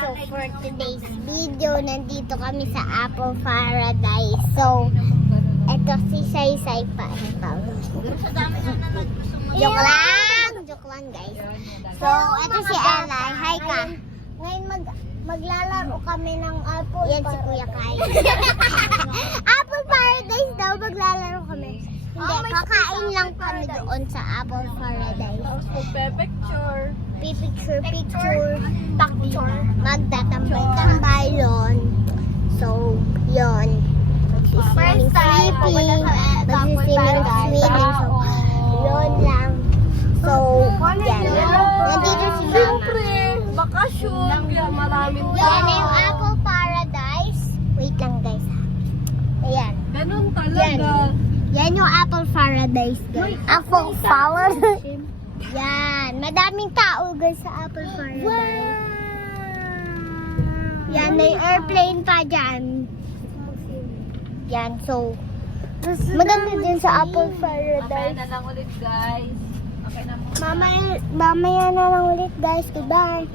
So for today's video, nandito kami sa Apple Paradise. So, eto si Saysay pa. Joke lang guys. So, eto si Elay. Hi ka. Ngayon maglalaro kami ng Apple Paradise. Yan si Kuya Kai. Apple Paradise daw, maglalaro kami. Hindi, kakain lang kami doon sa Apple Paradise. Picture. Picture. Magtatambay-tambay yun. So, yun. Magsiswimming. So, yun lang. So, yan. Nandito si Mama. Siyempre, bakasyon. Maraming Yan na yung Apple Paradise. Wait lang guys ha. Ayan. Ganun talaga. Yan yung Apple Paradise guys. Apple Paradise. Yan. Madaming tao guys sa Apple Paradise. Yan. May airplane pa dyan. Yan. So, maganda din sa Apple Okay Paradise. na lang ulit, guys. Okay na mo. Mamaya na lang ulit guys. Goodbye.